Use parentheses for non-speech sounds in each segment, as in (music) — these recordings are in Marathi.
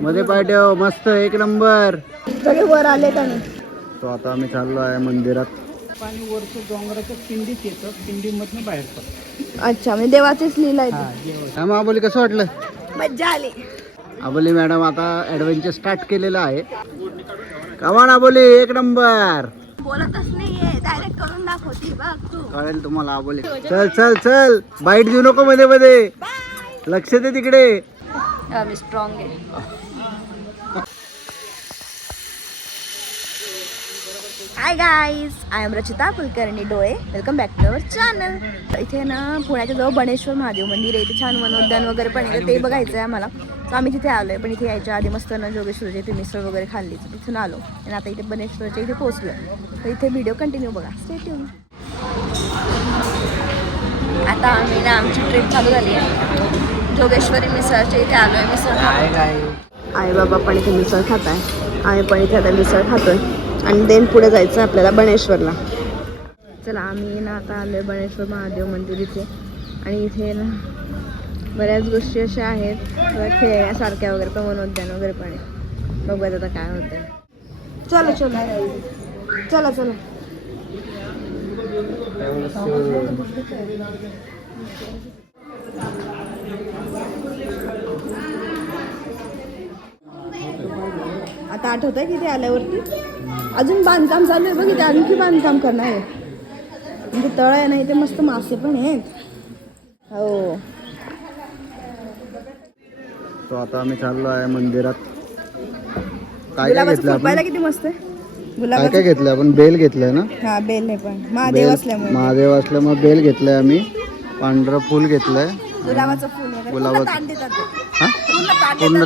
मध्ये पाय ठेव मस्त एक नंबर. सगळे वर आले तो आता आम्ही चाललो आहे मंदिरात. पाणी वरचं डोंगराच्या पिंडीत येतं पिंडीमधनं बाहेर पडतं. अच्छा म्हणजे देवाचीच लीला आहे काय मग आबोली कसं वाटलं? मज्जा आली. आबोली मॅडम आता ऍडव्हेंचर स्टार्ट केलेलं आहे. कमान आबोली एक नंबर. बोलतच नाहीये डायरेक्ट करून दाखवते बघ तू. कळेल तुम्हाला आबोली. चल चल चल. बाईट देऊ नको मध्ये मध्ये. लक्ष दे तिकडे. मी स्ट्रॉंग आहे. Hi guys I am Rachita Kulkarni डोळे welcome back to our channel इथे ना पुण्याच्या जवळ बनेश्वर महादेव मंदिर आहे. इथे छान वनोद्यान वगैरे पण आहे. ते बघायचं आहे आम्हाला. तर आम्ही तिथे आलो आहे पण इथे यायच्या आधी मस्त ना जोगेश्वरची इथे मिसळ वगैरे खाल्ली तर तिथून आलो. आणि आता इथे बनेश्वरच्या इथे पोहोचलो तर इथे व्हिडिओ कंटिन्यू बघा. स्टे ट्यून आता आम्ही ना आमची ट्रिप चालू झाली आहे. जोगेश्वरी मिसळच्या इथे आलो आहे मिसळ. आई बाबा पण इथे मिसळ खात आहे आम्ही पण इथे आता मिसळ खातोय. आणि देन पुढे जायचं आपल्याला बणेश्वरला चला आम्ही ना आता आलो आहे बणेश्वर महादेव मंदिर इथे. आणि इथे ना बऱ्याच गोष्टी अशा आहेत. खेळण्यासारख्या वगैरे पण उद्यान वगैरे पण आहे. बघूयात आता काय होतं चला चला. चला चला. आता आठवत आहे किती आल्यावरती? अजून बांधकाम चालू आहे. बघ इथे आणखी बांधकाम करणार आहे. म्हणजे तळ आहे ना इथे मस्त मासे पण आहेत. हो. तो आता आम्ही चाललो आहे मंदिरात. काय काय गुलाबाचं घेतलं आपण? किती मस्त आहे. काय गुलाबाचं काय घेतलं? आपण बेल घेतलंय ना? हा बेल आहे पण. महादेव असल्यामुळे. महादेव असल्यामुळे बेल घेतलंय आम्ही. पांढरं फुल घेतलंय. गुलाबाचं फुल वगैरे पूर्ण गुलाबाचं- ताट देतात ते. हा? पूर्ण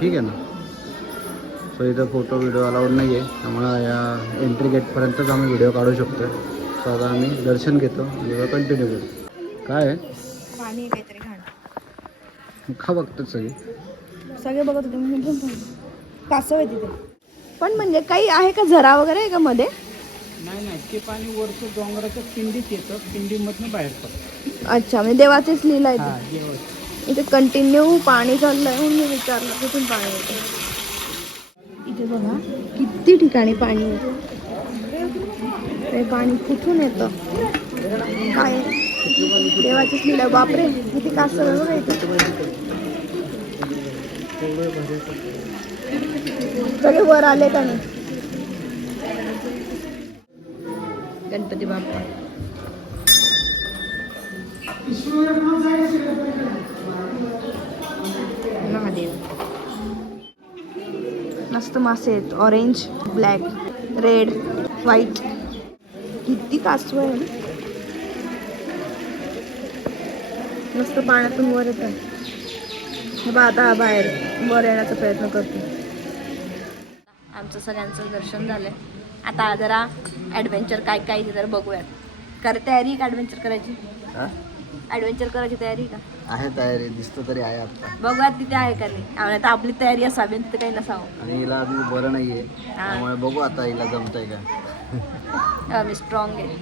ठीक आहे ना? सो इथं फोटो व्हिडिओ अलाउड नाही आहे त्यामुळं या एंट्री गेटपर्यंतच आम्ही व्हिडिओ काढू शकतो सो आता आम्ही दर्शन घेतो आणि कंटिन्यू करू. काय आहे? पाणी आहे काहीतरी घाण खा बघतात सगळी. सगळे बघत होते पण. कासव आहे तिथे. पण म्हणजे काही आहे का झरा वगैरे आहे का मध्ये? नाही नाही. ते पाणी वरचं डोंगराच्या पिंडीत येतं. पिंडीमधनं बाहेर पडतं. अच्छा म्हणजे देवाचीच लीला आहे. हा इथे कंटिन्यू पाणी चाललंय म्हणून मी विचारलं कुठून पाणी येतं? इथे बघा किती ठिकाणी पाणी येतं? ते पाणी कुठून येतं? काय? देवाचीच लीला बापरे किती कास बघा इथे? सगळे वर आले का नाही? गणपती बाप्पा. महादेव. मस्त मासे आहेत. ऑरेंज ब्लॅक रेड व्हाईट किती कासव आहे? मस्त पाण्यातून वर येतात. बघा आता हा बाहेर वर येण्याचा प्रयत्न करतो. आमचं सगळ्यांचं दर्शन झालंय. आता जरा ॲडव्हेंचर काय काय ते जरा बघूयात. कर तयारी का ॲडव्हेंचर करायची? ॲडव्हेंचर करायची तयारी का? आहे तयारी दिसतो तरी आहे आता. बघूयात तिथे आहे का नाही. आम्हाला तर आपली तयारी असावी आणि तिथे काही नसावं. आणि हिला आधी बरं नाही आहे त्यामुळे बघू आता हिला जमतंय का. (laughs) मी स्ट्रॉंग आहे.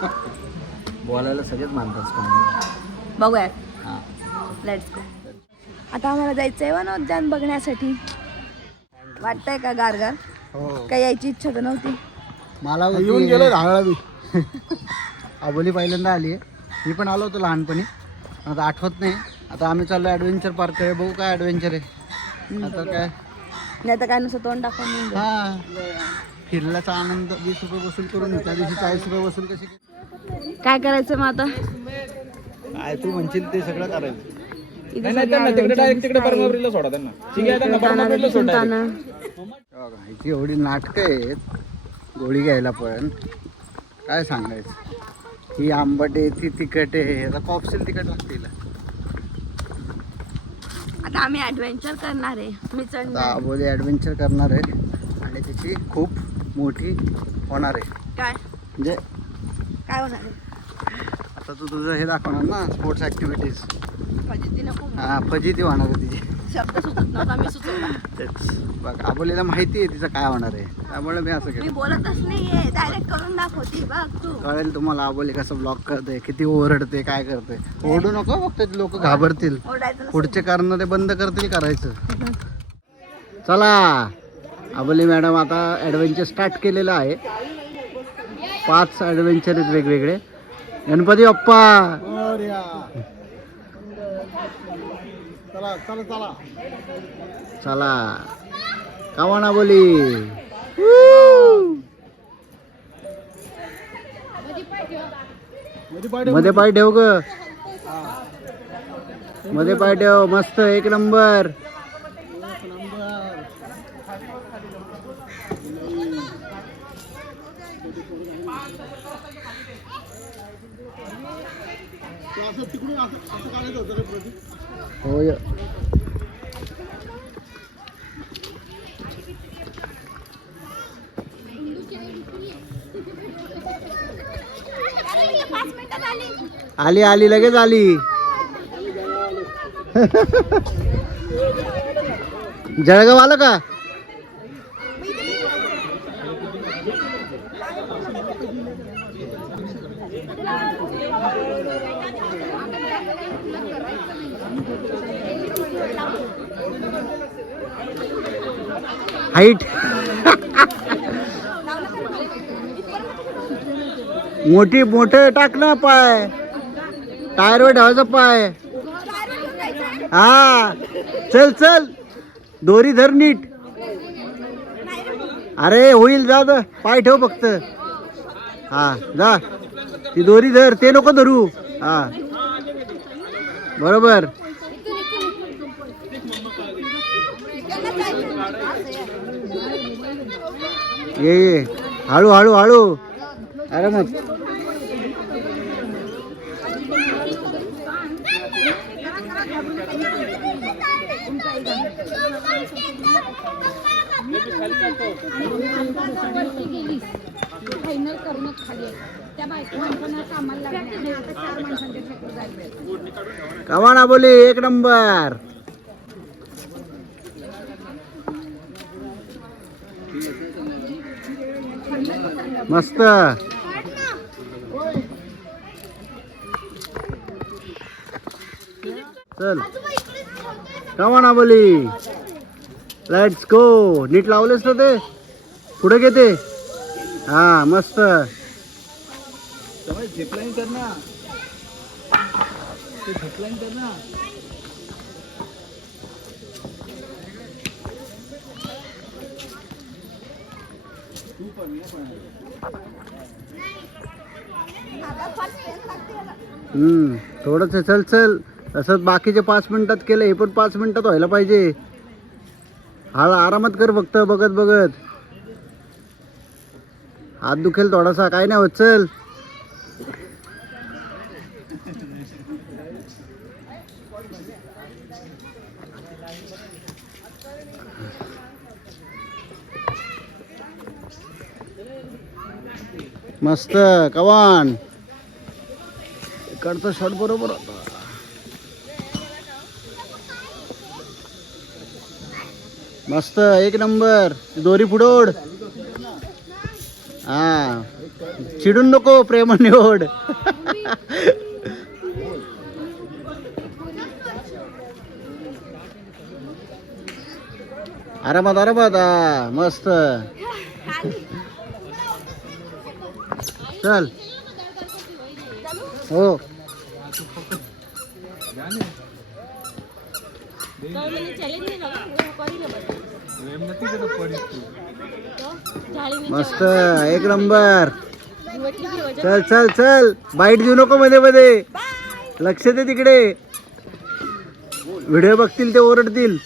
(laughs) बोलायला सगळेच मानतात बघूयात हां. लेट्स गो आता आम्हाला जायचं आहे वनोद्यान बघण्यासाठी. वाटतंय का गारगार? हो. काही यायची इच्छा तर नव्हती. मला येऊन गेलो धावळा मी आबोली (laughs) पहिल्यांदा आली आहे मी पण आलो होतो लहानपणी. आता आठवत नाही. आता आम्ही चाललो ॲडव्हेंचर पार्क आहे बघू काय ॲडव्हेंचर आहे. आता काय? नाही तर काय नुसतं तोंड टाकून येऊन जाऊ. हा. फिरल्याचा आनंद वीस रुपये वसूल करून त्या दिवशी चाळीस रुपये वसूल कशी? काय करायचं मग आता? काय तू म्हणशील ते सगळं करायचं. इथे नाही त्यांना तिकडे डायरेक्ट तिकडे परमावरीला सोडा त्यांना. ठीक आहे त्यांना परमावरीला सोडा बघा, ह्याची एवढी नाटकं आहेत. गोळी घ्यायला पण. काय सांगायचं? ही आंबट आहे ती तिखट आहे. आता कॉपसेल तिखट लागते हिला. आता आम्ही ऍडव्हेंचर करणार आहे. मी आता चढणार आबोली ॲडव्हेंचर करणार आहे. आणि त्याची खूप मोठी होणार आहे. काय? म्हणजे काय होणार आहे? आता तू तुझं हे दाखवणार ना स्पोर्ट्स ॲक्टिव्हिटीज फजिती नको. हा फजिती होणार आहे तिची. शब्द सुचत नव्हता मी सुचवला तेच बघ आबोलीला माहिती आहे तिचं काय होणार आहे. त्यामुळे मी असं मी केलं. बोलतच नाहीये डायरेक्ट करून दाखवती बघ तू. कळेल तुम्हाला आबोली कसं ब्लॉक करते किती ओरडते काय करते. ओरडू नको फक्त लोक घाबरतील. ओरडायचं नसतं. पुढचे कारण ते बंद करतील करायचं. चला आबोली मॅडम आता ॲडव्हेंचर स्टार्ट केलेलं आहे. पाच ॲडव्हेंचर आहेत वेगवेगळे. गणपती बाप्पा! चला चला चला. चला. कावाना बोली. मध्ये पाय ठेव ग. मध्ये पाय ठेव. मस्त एक नंबर. होय आली आली लगेच आली. (laughs) जळगाव आलं का? हाईट. मोठी मोठे टाक ना पाय. टायरवर ठेवायचा पाय. हा. चल चल. दोरी धर नीट. अरे होईल जा. पाय ठेव फक्त. हा जा. ती दोरी धर ते नको धरू. हा. बरोबर. ये ये. हळू हळू हळू. आरामात फायनल करूनच खाली त्या बायको कामाला लागल्या आता चार माणसांच्या जायला कमाना बोली एक नंबर. मस्त. चल. कमाना बोली. लेट्स गो नीट लावलेस ना ते? पुढे घेते? हा मस्त. झिपलाईन कर ना. ते झिपलाईन कर ना. हम्म थोडंसं चल चल. तसंच बाकीचे पाच मिनिटात केलं हे पण पाच मिनिटात व्हायला पाहिजे. हा आरामात कर फक्त बघत बघत. हात दुखेल थोडासा काय नाही होत चल. मस्त कवान इकडचा शॉट बरोबर होता. मस्त एक नंबर. दोरी पुढोड हा. चिडून नको प्रेम ओढ. आरामात आरामात. हा मस्त. चल. हो. मस्त एक नंबर. चल चल चल. बाईट देऊ नको मध्ये मध्ये. लक्ष दे तिकडे. व्हिडिओ बघतील ते ओरडतील.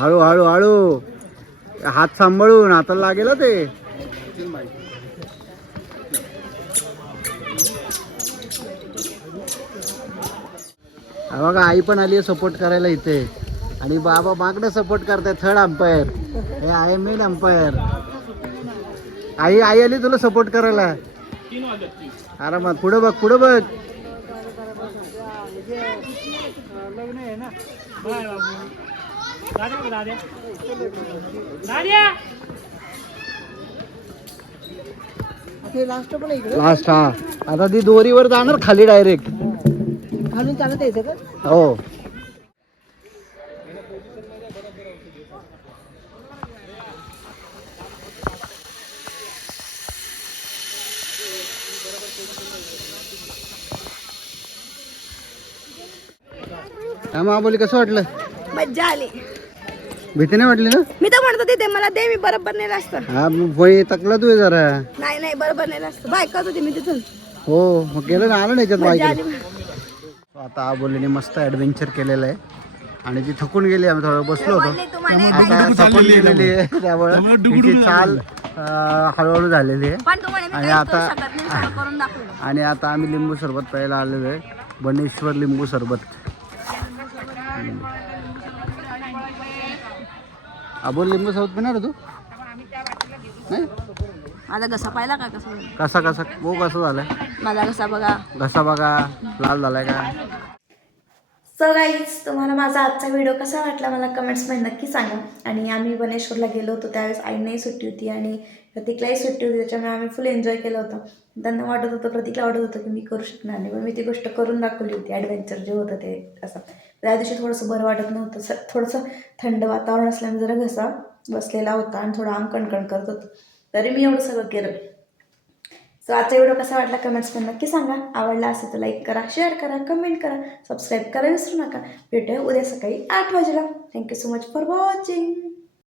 हळू हळू हळू. हात सांभाळून हाताला लागेल ते. बघा आई पण आली आहे सपोर्ट करायला इथे. आणि बाबा मागणं सपोर्ट करताय थर्ड अंपायर हे आहे मेन अंपायर आई आई आली तुला सपोर्ट करायला? आरामात. पुढे बघ पुढे बघ. लग्न आहे ना? दाद्या लास्ट हा. आता ती दोरीवर जाणार खाली डायरेक्ट घालून चालत यायचं का? हो. काय महाबली कसं वाटलं? मज्जा आली. भीती नाही वाटली ना? मी तर म्हणतो तिथे मला दे मी बरोबर नेलं असतं. हा मग वही तकला तू जरा. नाही नाही बरोबर नेलं असतं. होती मी तिथून. हो मग गेलं ना आलं ना याच्यात मज्जा बाईक आली. आता आबोलीने मस्त ॲडव्हेंचर केलेलं आहे. आणि ती थकून गेली आम्ही थोडं बसलो होतो. आता सफर केलेली आहे त्यामुळे तिची चाल हळूहळू झालेली आहे. आणि आता- नाही आणि आता आम्ही लिंबू सरबत प्यायला आलेलो आहे. बनेश्वर लिंबू सरबत. अबोल लिंबू सरबत पिणार तू? नाही? माझा घसा पाहिला का कसं? कसा कसा? हो कसं झालाय. माझा घसा बघा. घसा बघा. लाल झालाय का? सो गाईज तुम्हाला माझा आजचा व्हिडिओ कसा वाटला मला कमेंट्समध्ये नक्की सांगा. आणि आम्ही बनेश्वरला गेलो होतो त्यावेळेस आईनाही सुट्टी होती आणि प्रतीकलाही सुट्टी होती त्याच्यामुळे आम्ही फुल एन्जॉय केलं होतं. त्यांना वाटत होतं प्रतीकला वाटत होतं की मी करू शकणार नाही पण मी ती गोष्ट करून दाखवली होती ॲडव्हेंचर जे होतं ते असं. त्या दिवशी थोडंसं बरं वाटत नव्हतं. स थोडंसं थंड वातावरण असल्यामुळे जरा घसा बसलेला होता आणि थोडं अंग कणकण करत होतं. तरी मी एवढं सगळं केलं. सो आजचा व्हिडिओ कसा वाटला कमेंट्समध्ये नक्की सांगा. आवडला असेल तर लाईक करा शेअर करा कमेंट करा सबस्क्राईब करा विसरू नका. भेटूया उद्या सकाळी आठ वाजेला. Thank you so much for watching